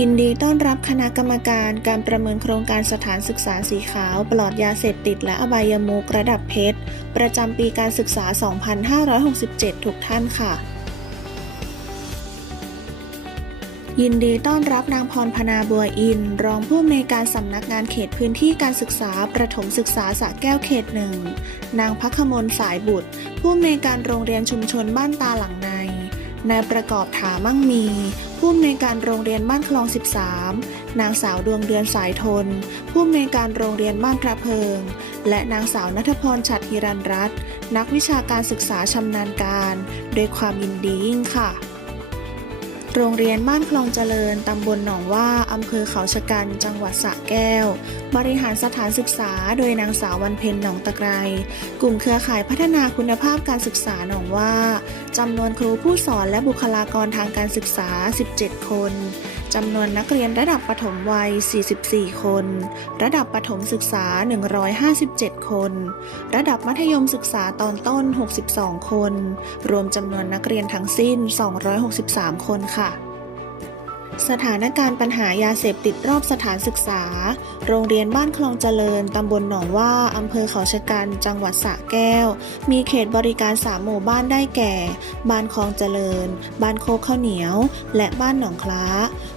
ยินดีต้อนรับคณะกรรมการการประเมินโครงการสถานศึกษาสีขาว ปลอดยาเสพติดและอบายมุกระดับเพชร ประจำปีการศึกษา 2567 ทุกท่านค่ะ ยินดีต้อนรับนางพรพนาบัวอิน รองผู้อำนวยการสำนักงานเขตพื้นที่การศึกษาประถมศึกษาสระแก้วเขตหนึ่ง นางพักขมลสายบุตร ผู้อำนวยการโรงเรียนชุมชนบ้านตาหลังในนายประกอบถามั่งมี ผู้อำนวยการโรงเรียนบ้านคลอง 13 นางสาวดวงเดือนสายทน ผู้อำนวยการโรงเรียนบ้านพระเพิง และนางสาวนัทพรฉัตรฮิรันรัตน์นักวิชาการศึกษาชำนาญการด้วยความยินดียิ่งค่ะ โรงเรียนบ้านคลองเจริญ ตำบลหนองว่า อำเภอเขาชะกัน จังหวัดสระแก้ว บริหารสถานศึกษา โดยนางสาววันเพ็ญหนองตะไครกลุ่มเครือข่ายพัฒนาคุณภาพการศึกษาหนองว่า จำนวนครูผู้สอนและบุคลากรทางการศึกษา 17 คน จำนวนนักเรียนระดับประถมวัย 44 คน ระดับประถมศึกษา 157 คน ระดับมัธยมศึกษาตอนต้น 62 คน รวมจำนวนนักเรียนทั้งสิ้น 263 คนค่ะ สถานการณ์ปัญหายาเสพติดรอบสถานศึกษา โรงเรียนบ้านคลองเจริญ ตำบลหนองว่า อำเภอเขาชะกัน จังหวัดสระแก้ว มีเขตบริการสามหมู่บ้านได้แก่ บ้านคลองเจริญ บ้านโคกข้าวเหนียว และบ้านหนองคล้า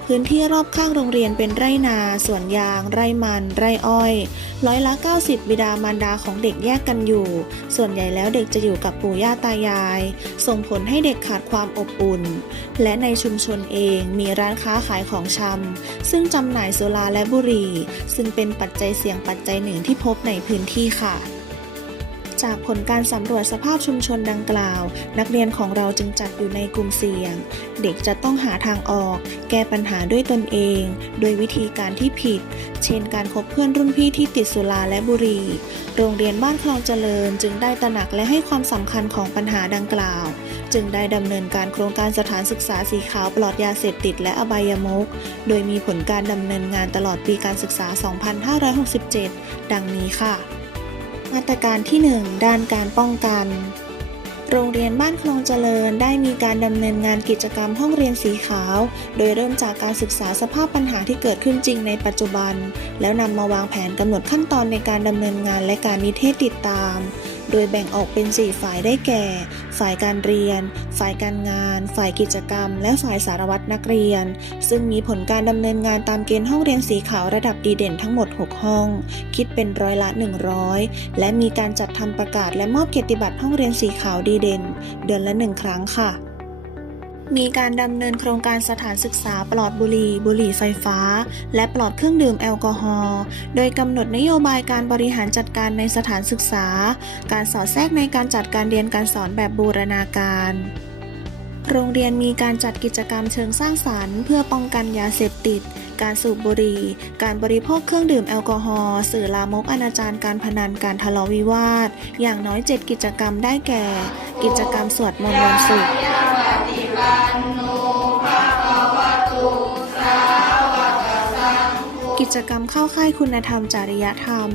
พื้นที่รอบข้างโรงเรียนเป็นไร่นา สวนยาง ไร่มัน ไร่อ้อย ร้อยละ 90 บิดามารดาของเด็กแยกกันอยู่ ส่วนใหญ่แล้วเด็กจะอยู่กับปู่ย่าตายาย ส่งผลให้เด็กขาดความอบอุ่น และในชุมชนเองมีร้านค้าขายของชำซึ่งจำหน่ายสุราและบุหรี่ ซึ่งเป็นปัจจัยเสี่ยงปัจจัยหนึ่งที่พบในพื้นที่ค่ะ จากผลการสำรวจสภาพชุมชนดังกล่าว นักเรียนของเราจึงจัดอยู่ในกลุ่มเสี่ยง เด็กจะต้องหาทางออก แก้ปัญหาด้วยตนเอง โดยวิธีการที่ผิด เช่นการคบเพื่อนรุ่นพี่ที่ติดสุราและบุหรี่ โรงเรียนบ้านคลองเจริญจึงได้ตระหนักและให้ความสำคัญของปัญหาดังกล่าว จึงได้ดำเนินการโครงการสถานศึกษาสีขาวปลอดยาเสพติดและอบายมุกโดยมีผลการดำเนินงานตลอดปีการศึกษา 2567 ดังนี้ค่ะ มาตรการที่ 1 ด้านการป้องกัน โรงเรียนบ้านคลองเจริญได้มีการดำเนินงานกิจกรรมห้องเรียนสีขาว โดยเริ่มจากการศึกษาสภาพปัญหาที่เกิดขึ้นจริงในปัจจุบัน แล้วนำมาวางแผนกำหนดขั้นตอนในการดำเนินงานและการนิเทศติดตาม โดยแบ่งออกเป็น 4 ฝ่ายได้แก่ ฝ่ายการเรียน ฝ่ายการงาน ฝ่ายกิจกรรม และฝ่ายสารวัตรนักเรียน ซึ่งมีผลการดำเนินงานตามเกณฑ์ห้องเรียนสีขาวระดับดีเด่นทั้งหมด 6 ห้อง คิดเป็นร้อยละ 100 และมีการจัดทำประกาศและมอบเกียรติบัตรห้องเรียนสีขาวดีเด่น เดือนละหนึ่งครั้งค่ะ มีการดำเนินโครงการสถานศึกษาปลอดบุหรี่ บุหรี่ไฟฟ้า และปลอดเครื่องดื่มแอลกอฮอล์ โดยกำหนดนโยบายการบริหารจัดการในสถานศึกษา การสอดแทรกในการจัดการเรียนการสอนแบบบูรณาการ โรงเรียนมีการจัดกิจกรรมเชิงสร้างสรรค์ เพื่อป้องกันยาเสพติด การสูบบุหรี่ การบริโภคเครื่องดื่มแอลกอฮอล์ สื่อลามกอนาจารการพนัน การทะเลาะวิวาท อย่างน้อย 7 กิจกรรมได้แก่ กิจกรรมสวดมนต์วันศุกร์ กิจกรรมเข้าค่ายคุณธรรมจริยธรรม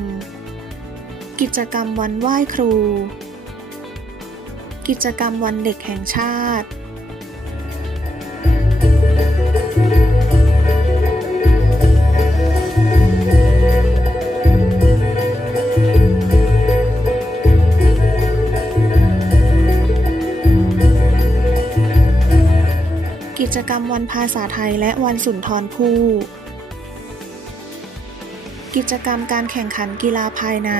กิจกรรมวันไหว้ครู กิจกรรมวันเด็กแห่งชาติ จกรรมวันภาษาไทยและวันสุนทรภู่ กิจกรรมการแข่งขันกีฬาภายใน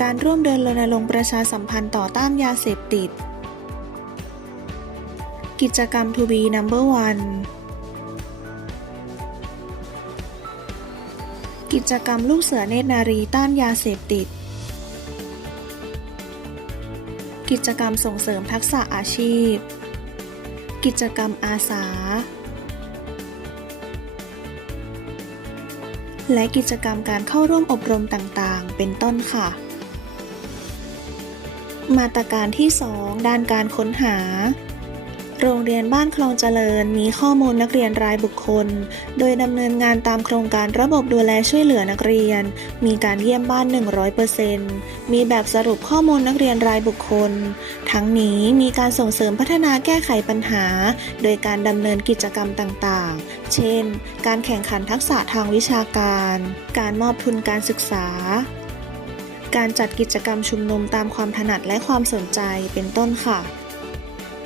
การร่วมเดินรณรงค์ประชาสัมพันธ์ต่อต้านยาเสพติด กิจกรรม To be number one กิจกรรมลูกเสือเนตรนารีต้านยาเสพติด กิจกรรมส่งเสริมทักษะอาชีพ กิจกรรมอาสา และกิจกรรมการเข้าร่วมอบรมต่างๆ เป็นต้นค่ะ มาตรการที่ 2 ด้านการค้นหา โรงเรียนบ้านคลองเจริญมีข้อมูลนักเรียนรายบุคคล โดยดำเนินงานตามโครงการระบบดูแลช่วยเหลือนักเรียน มีการเยี่ยมบ้าน 100%มีแบบสรุปข้อมูลนักเรียนรายบุคคล ทั้งนี้มีการส่งเสริมพัฒนาแก้ไขปัญหา โดยการดำเนินกิจกรรมต่างๆ เช่น การแข่งขันทักษะทางวิชาการ การมอบทุนการศึกษาการจัดกิจกรรมชุมนุมตามความถนัดและความสนใจเป็นต้นค่ะ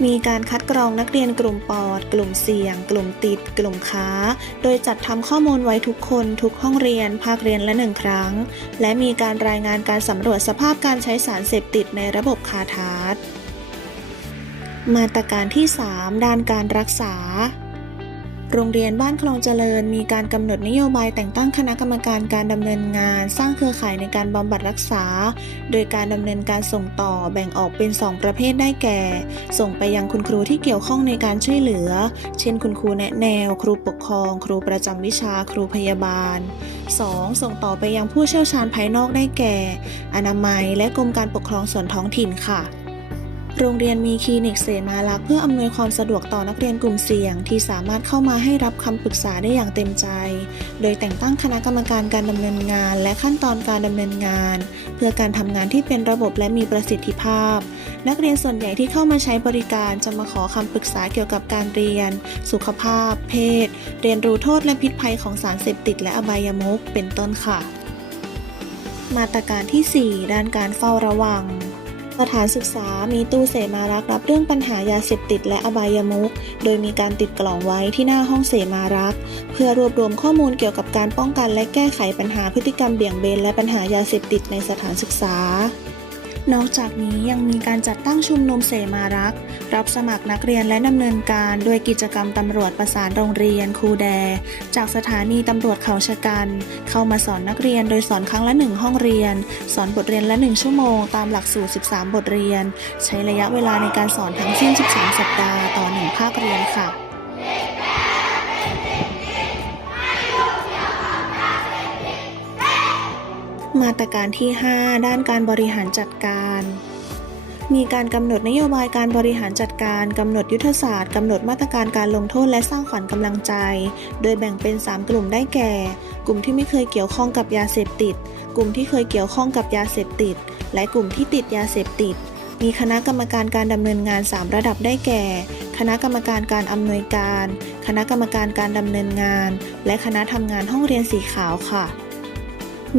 มีการคัดกรองนักเรียนกลุ่มปอด กลุ่มเสี่ยง กลุ่มติด กลุ่มค้า โดยจัดทำข้อมูลไว้ทุกคน ทุกห้องเรียน ภาคเรียนละหนึ่งครั้ง และมีการรายงานการสำรวจสภาพการใช้สารเสพติดในระบบคาทาสมาตรการที่ 3 ด้านการรักษา โรงเรียนบ้านคลองเจริญ มีการกำหนดนโยบายแต่งตั้งคณะกรรมการการดำเนินงาน สร้างเครือข่ายในการบำบัดรักษา โดยการดำเนินการส่งต่อแบ่งออกเป็น 2 ประเภทได้แก่ ส่งไปยังคุณครูที่เกี่ยวข้องในการช่วยเหลือ เช่น คุณครูแนะแนว ครูปกครอง ครูประจำวิชา ครูพยาบาล 2. ส่งต่อไปยังผู้เชี่ยวชาญภายนอกได้แก่ อนามัย และกรมการปกครองส่วนท้องถิ่นค่ะ โรงเรียนมีคลินิกเสมาลักษ์เพื่ออำนวยความสะดวกต่อนักเรียนกลุ่มเสี่ยง ที่สามารถเข้ามาให้รับคำปรึกษาได้อย่างเต็มใจ โดยแต่งตั้งคณะกรรมการการดำเนินงาน และขั้นตอนการดำเนินงาน เพื่อการทำงานที่เป็นระบบและมีประสิทธิภาพ นักเรียนส่วนใหญ่ที่เข้ามาใช้บริการจะมาขอคำปรึกษาเกี่ยวกับการเรียน สุขภาพ เพศ เรียนรู้โทษและพิษภัยของสารเสพติด และอบายมุขเป็นต้นค่ะ มาตรการที่ 4 ด้านการเฝ้าระวัง สถานศึกษามีตู้เสมารักษ์รับเรื่องปัญหายาเสพติดและอบายามุก โดยมีการติดกล่องไว้ที่หน้าห้องเสมารักษ์เพื่อรวบรวมข้อมูลเกี่ยวกับการป้องกันและแก้ไขปัญหาพฤติกรรมเบี่ยงเบนและปัญหายาเสพติดในสถานศึกษา นอกจากนี้ยังมีการจัดตั้งชุมนุมเสมารัก รับสมัครนักเรียนและดำเนินการด้วยกิจกรรมตำรวจประสานโรงเรียนครูแด จากสถานีตำรวจเขาชะกัน เข้ามาสอนนักเรียนโดยสอนครั้งละหนึ่งห้องเรียน สอนบทเรียนละหนึ่งชั่วโมง ตามหลักสูตร 13 บทเรียน ใช้ระยะเวลาในการสอนทั้งสิ้น 13 สัปดาห์ต่อหนึ่งภาคเรียนค่ะ มาตรการที่ 5 ด้านการบริหารจัดการ มีการกำหนดนโยบายการบริหารจัดการกำหนดยุทธศาสตร์กำหนดมาตรการการลงโทษและสร้างขวัญกำลังใจ โดยแบ่งเป็น 3 กลุ่มได้แก่ กลุ่มที่ไม่เคยเกี่ยวข้องกับยาเสพติด กลุ่มที่เคยเกี่ยวข้องกับยาเสพติด และกลุ่มที่ติดยาเสพติด มีคณะกรรมการการดำเนินงาน 3 ระดับได้แก่ คณะกรรมการการอำนวยการ คณะกรรมการการดำเนินงาน และคณะทำงานห้องเรียนสีขาวค่ะ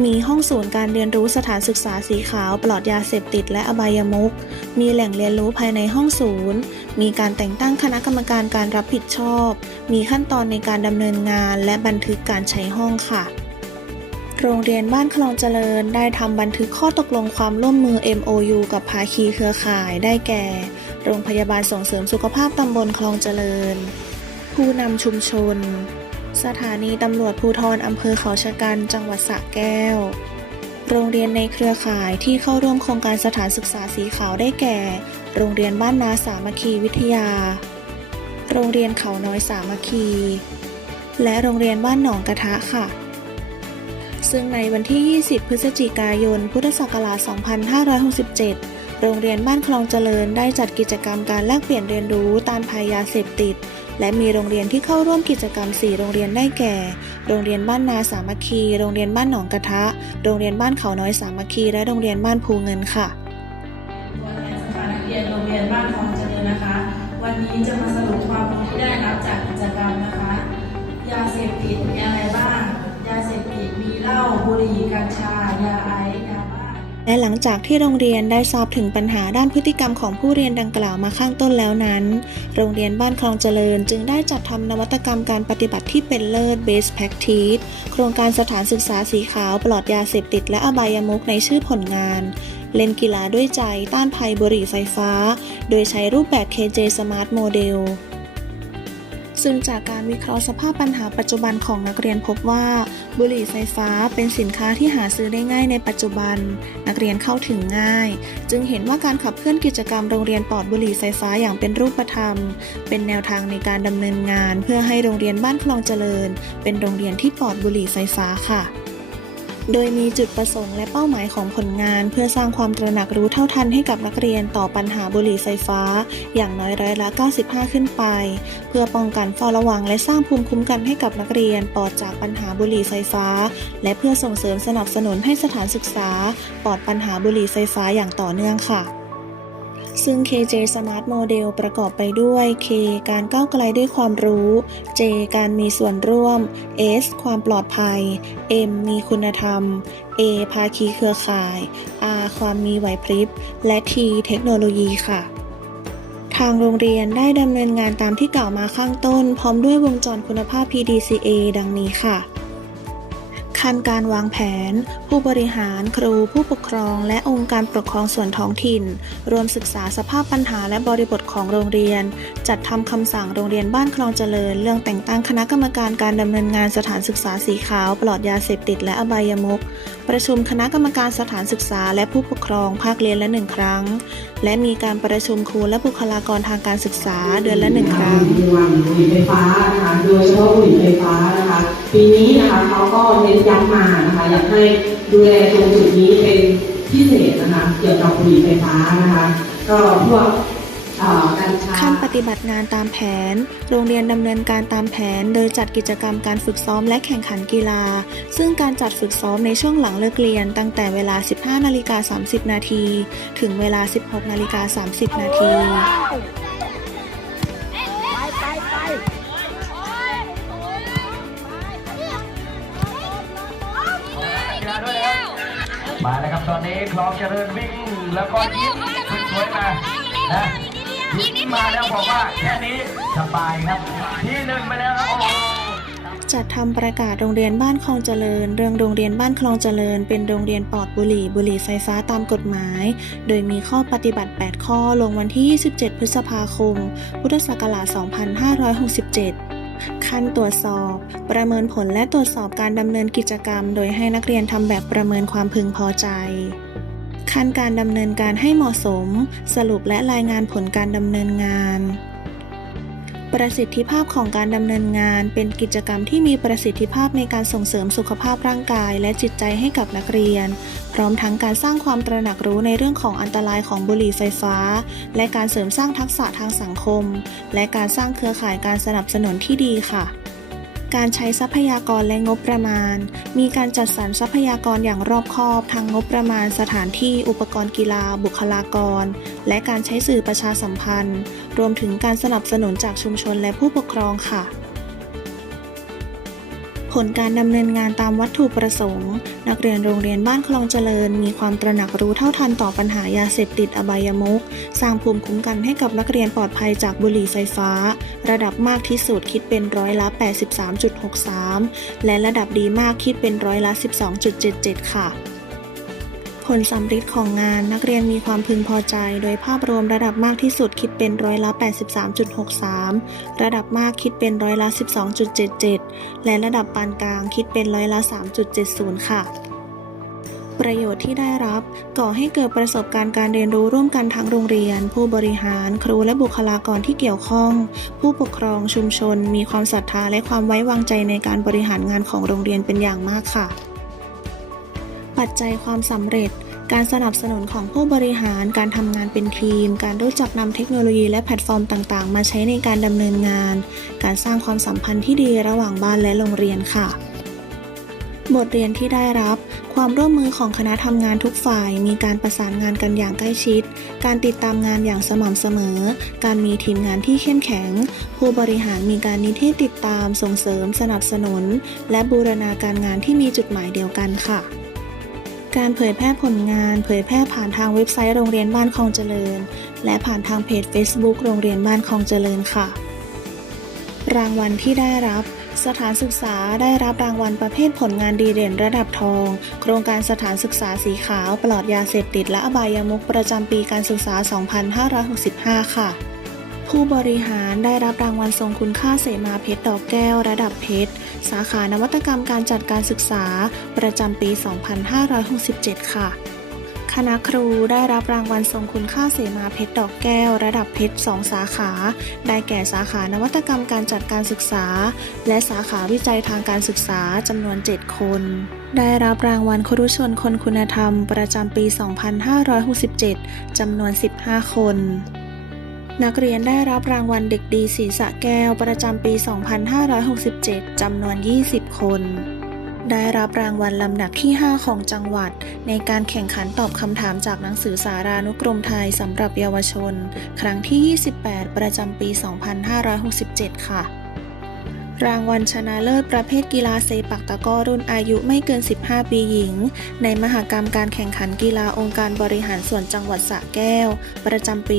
มีห้องศูนย์การเรียนรู้สถานศึกษาสีขาวปลอดยาเสพติดและอบายมุขมีแหล่งเรียนรู้ภายในห้องศูนย์ มีการแต่งตั้งคณะกรรมการการรับผิดชอบ มีขั้นตอนในการดำเนินงานและบันทึกการใช้ห้องค่ะ โรงเรียนบ้านคลองเจริญได้ทำบันทึกข้อตกลงความร่วมมือ MOU กับภาคีเครือข่ายได้แก่ โรงพยาบาลส่งเสริมสุขภาพตำบลคลองเจริญ ผู้นำชุมชน สถานีตำรวจภูทรอำเภอเขาชะกันจังหวัดสระแก้ว โรงเรียนในเครือข่ายที่เข้าร่วมโครงการสถานศึกษาสีขาวได้แก่ โรงเรียนบ้านนาสามัคคีวิทยา โรงเรียนเขาน้อยสามัคคี และโรงเรียนบ้านหนองกระทะค่ะ ซึ่งในวันที่ 20 พฤศจิกายน พุทธศักราช 2567 โรงเรียนบ้านคลองเจริญได้จัดกิจกรรมการแลกเปลี่ยนเรียนรู้ตานภัยยาเสพติด และมีโรงเรียนที่เข้าร่วมกิจกรรม 4 โรงเรียนได้แก่ โรงเรียนบ้านนาสามัคคี โรงเรียนบ้านหนองกระทะ โรงเรียนบ้านเขาน้อยสามัคคี และโรงเรียนบ้านภูเงินค่ะตัวแทนสภานักเรียนโรงเรียนบ้านคลองเจริญนะคะ วันนี้จะมาสรุปความรู้ที่ได้รับจากกิจกรรมนะคะ ยาเสพติดมีอะไรบ้าง ยาเสพติดมีเหล้าบุหรี่กัญชายาไอ และหลังจากที่โรงเรียนได้ทราบถึงปัญหาด้านพฤติกรรมของผู้เรียนดังกล่าวมาข้างต้นแล้วนั้น โรงเรียนบ้านคลองเจริญ จึงได้จัดทำนวัตกรรมการปฏิบัติที่เป็นเลิศ Best Practice โครงการสถานศึกษาสีขาวปลอดยาเสพติดและอบายมุขในชื่อผลงาน เล่นกีฬาด้วยใจต้านภัยบุหรี่ไฟฟ้า โดยใช้รูปแบบ KJ Smart Model ซึ่งจากการวิเคราะห์สภาพปัญหาปัจจุบันของนักเรียนพบว่า บุหรี่ไฟฟ้าเป็นสินค้าที่หาซื้อได้ง่ายในปัจจุบัน นักเรียนเข้าถึงง่าย จึงเห็นว่าการขับเคลื่อนกิจกรรมโรงเรียนปลอดบุหรี่ไฟฟ้าอย่างเป็นรูปธรรม เป็นแนวทางในการดำเนินงาน เพื่อให้โรงเรียนบ้านคลองเจริญ เป็นโรงเรียนที่ปลอดบุหรี่ไฟฟ้าค่ะ โดยมีจุดประสงค์และเป้าหมายของผลงาน เพื่อสร้างความตระหนักรู้เท่าทันให้กับนักเรียนต่อปัญหาบุหรี่ไฟฟ้า อย่างน้อยร้อยละ 95 ขึ้นไป เพื่อป้องกันเฝ้าระวังและสร้างภูมิคุ้มกันให้กับนักเรียนปลอดจากปัญหาบุหรี่ไฟฟ้า และเพื่อส่งเสริมสนับสนุนให้สถานศึกษา ปลอดปัญหาบุหรี่ไฟฟ้าอย่างต่อเนื่องค่ะ ซึ่ง KJ Smart Model ประกอบไปด้วย K การก้าวไกลด้วยความรู้ J การมีส่วนร่วม S ความปลอดภัย M มีคุณธรรม A ภาคีเครือข่าย R ความมีไหวพริบ และ T เทคโนโลยีค่ะทางโรงเรียนได้ดำเนินงานตามที่กล่าวมาข้างต้น พร้อมด้วยวงจรคุณภาพ PDCA ดังนี้ค่ะ ขั้นการวางแผน ผู้บริหารครูผู้ปกครอง และองค์การปกครองส่วนท้องถิ่น รวมศึกษาสภาพปัญหาและบริบทของโรงเรียน จัดทำคำสั่งโรงเรียนบ้านคลองเจริญ เรื่องแต่งตั้งคณะกรรมการการดำเนินงานสถานศึกษาสีขาวปลอดยาเสพติดและอบายมุขประชุมคณะกรรมการสถานศึกษาและผู้ปกครองภาคเรียนละหนึ่งครั้ง และมีการประชุมครูและบุคลากรทางการศึกษาเดือนละหนึ่งครั้งวันบุหรี่ไฟฟ้านะคะโดยเฉพาะบุหรี่ไฟฟ้านะคะ ปีนี้นะคะเขาก็เน้นย้ำมานะคะอยากให้ดูแลตรงจุดนี้เป็นพิเศษนะคะเกี่ยวกับบุหรี่ไฟฟ้านะคะก็พวกขั้นปฏิบัติงานตามแผน โรงเรียนดำเนินการตามแผน โดยจัดกิจกรรมการฝึกซ้อมและแข่งขันกีฬา ซึ่งการจัดฝึกซ้อมในช่วงหลังเลิกเรียน ตั้งแต่เวลา 15 นาฬิกา 30 นาที ถึงเวลา 16 นาฬิกา 30 นาที ครับตอนนี้คลองเจริญวิ่งแล้วก็ยิ้มสวยๆมานะยิ้มมาแล้วบอกว่าแค่นี้สบายครับ ที่หนึ่งไปแล้วครับโอ้จัดทำประกาศโรงเรียนบ้านคลองเจริญ เรื่องโรงเรียนบ้านคลองเจริญ เป็นโรงเรียนปลอดบุหรี่บุหรี่ไฟฟ้าตามกฎหมาย โดยมีข้อปฏิบัติ 8 ข้อลงวันที่ 27 พฤษภาคม พุทธศักราช 2567ขั้นตรวจสอบ ประเมินผลและตรวจสอบการดำเนินกิจกรรม โดยให้นักเรียนทำแบบประเมินความพึงพอใจ ขั้นการดำเนินการให้เหมาะสม สรุปและรายงานผลการดำเนินงาน ประสิทธิภาพของการดำเนินงานเป็นกิจกรรมที่มีประสิทธิภาพในการส่งเสริมสุขภาพร่างกาย และจิตใจให้กับนักเรียน พร้อมทั้งการสร้างความตระหนักรู้ในเรื่องของอันตรายของบุหรี่ไฟฟ้า และการเสริมสร้างทักษะทางสังคม และการสร้างเครือข่ายการสนับสนุนที่ดีค่ะ การใช้ทรัพยากรและงบประมาณ มีการจัดสรรทรัพยากรอย่างรอบคอบทั้งงบประมาณสถานที่อุปกรณ์กีฬา บุคลากร และการใช้สื่อประชาสัมพันธ์ รวมถึงการสนับสนุนจากชุมชนและผู้ปกครองค่ะ ผลการดำเนินงานตามวัตถุประสงค์ นักเรียนโรงเรียนบ้านคลองเจริญ มีความตระหนักรู้เท่าทันต่อปัญหายาเสพติดอบายมุกสร้างภูมิคุ้มกันให้กับนักเรียนปลอดภัยจากบุหรี่ไฟฟ้า ระดับมากที่สุดคิดเป็นร้อยละ 83.63 และระดับดีมากคิดเป็นร้อยละ 12.77 ค่ะ ผลสำฤทธิ์ของงานนักเรียนมีความพึงพอใจ โดยภาพรวมระดับมากที่สุดคิดเป็นร้อยละ 83.63 ระดับมากคิดเป็นร้อยละ 12.77 และระดับปานกลางคิดเป็นร้อยละ 3.70 ค่ะประโยชน์ที่ได้รับก่อให้เกิดประสบการณ์การเรียนรู้ร่วมกันทั้งโรงเรียน ผู้บริหาร ครูและบุคลากรที่เกี่ยวข้อง ผู้ปกครองชุมชน มีความศรัทธาและความไว้วางใจในการบริหารงานของโรงเรียนเป็นอย่างมากค่ะ ปัจจัยความสำเร็จ การสนับสนุนของผู้บริหาร การทำงานเป็นทีม การรู้จักนำเทคโนโลยีและแพลตฟอร์มต่างๆ มาใช้ในการดำเนินงาน การสร้างความสัมพันธ์ที่ดีระหว่างบ้านและโรงเรียนค่ะ บทเรียนที่ได้รับความร่วมมือของคณะทำงานทุกฝ่าย มีการประสานงานกันอย่างใกล้ชิด การติดตามงานอย่างสม่ำเสมอ การมีทีมงานที่เข้มแข็ง ผู้บริหารมีการนิเทศติดตาม ส่งเสริม สนับสนุน และบูรณาการงานที่มีจุดหมายเดียวกันค่ะ การเผยแพร่ผลงาน เผยแพร่ผ่านทางเว็บไซต์โรงเรียนบ้านคลองเจริญ และผ่านทางเพจ Facebook โรงเรียนบ้านคลองเจริญค่ะ รางวัลที่ได้รับ สถานศึกษาได้รับรางวัลประเภทผลงานดีเด่นระดับทอง โครงการสถานศึกษาสีขาว ปลอดยาเสพติดและอบายามุขประจำปีการศึกษา 2565 ค่ะ ผู้บริหารได้รับรางวัลทรงคุณค่าเสมาเพชรดอกแก้วระดับเพชร สาขานวัตกรรมการจัดการศึกษา ประจำปี 2567 ค่ะ คณะครูได้รับรางวัลทรงคุณค่าเสมาเพชรดอกแก้วระดับเพชร 2 สาขา ได้แก่สาขานวัตกรรมการจัดการศึกษา และสาขาวิจัยทางการศึกษาจำนวน 7 คนได้รับรางวัลครุชนคนคุณธรรมประจำปี 2567 จำนวน 15 คน นักเรียนได้รับรางวัลเด็กดีศรีสะแก้วประจำปี 2567 จำนวน 20 คน ได้รับรางวัลลำดับที่ 5 ของจังหวัด ในการแข่งขันตอบคำถามจากหนังสือสารานุกรมไทยสำหรับเยาวชน ครั้งที่ 28 ประจำปี 2567 ค่ะ รางวัลชนะเลิศประเภทกีฬาเซปักตะก้อรุ่นอายุไม่เกิน 15 ปีหญิง ในมหกรรมการแข่งขันกีฬาองค์การบริหารส่วนจังหวัดสระแก้ว ประจำปี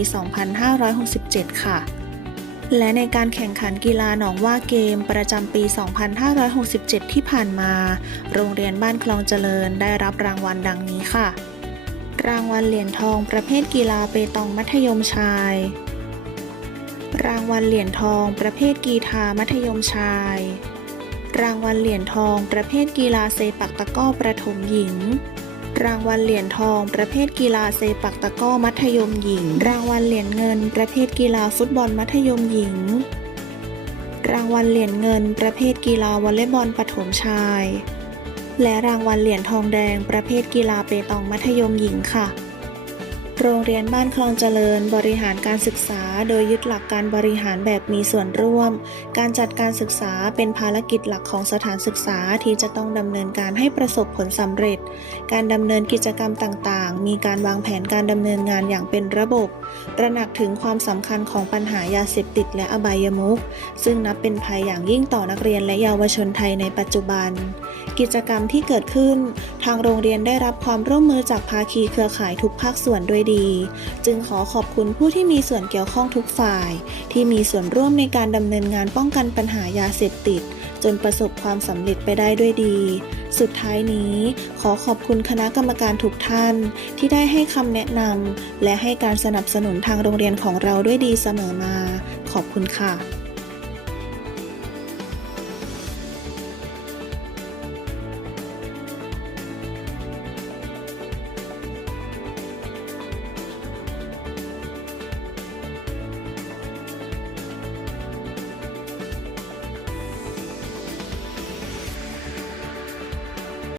2567 ค่ะและในการแข่งขันกีฬาหนองว่าเกมประจำปี 2567 ที่ผ่านมา โรงเรียนบ้านคลองเจริญได้รับรางวัลดังนี้ค่ะ รางวัลเหรียญทองประเภทกีฬาเปตองมัธยมชาย รางวัลเหรียญทองประเภทกีฬามัธยมชาย รางวัลเหรียญทองประเภทกีฬาเซปักตะก้อประถมหญิง รางวัลเหรียญทองประเภทกีฬาเซปักตะก้อมัธยมหญิง รางวัลเหรียญเงินประเภทกีฬาฟุตบอลมัธยมหญิง รางวัลเหรียญเงินประเภทกีฬาวอลเลย์บอลปฐมชาย และรางวัลเหรียญทองแดงประเภทกีฬาเปตองมัธยมหญิงค่ะ โรงเรียนบ้านคลองเจริญ บริหารการศึกษา โดยยึดหลักการบริหารแบบมีส่วนร่วม การจัดการศึกษาเป็นภารกิจหลักของสถานศึกษาที่จะต้องดำเนินการให้ประสบผลสำเร็จ การดำเนินกิจกรรมต่างๆ มีการวางแผนการดำเนินงานอย่างเป็นระบบ ตระหนักถึงความสำคัญของปัญหายาเสพติดและอบายมุขซึ่งนับเป็นภัยอย่างยิ่งต่อนักเรียนและเยาวชนไทยในปัจจุบัน กิจกรรมที่เกิดขึ้น ทางโรงเรียนได้รับความร่วมมือจากภาคีเครือข่ายทุกภาคส่วนด้วยดี จึงขอขอบคุณผู้ที่มีส่วนเกี่ยวข้องทุกฝ่าย ที่มีส่วนร่วมในการดำเนินงานป้องกันปัญหายาเสพติด จนประสบความสำเร็จไปได้ด้วยดี สุดท้ายนี้ขอขอบคุณคณะกรรมการทุกท่าน ที่ได้ให้คำแนะนำและให้การสนับสนุนทางโรงเรียนของเราด้วยดีเสมอมา ขอบคุณค่ะ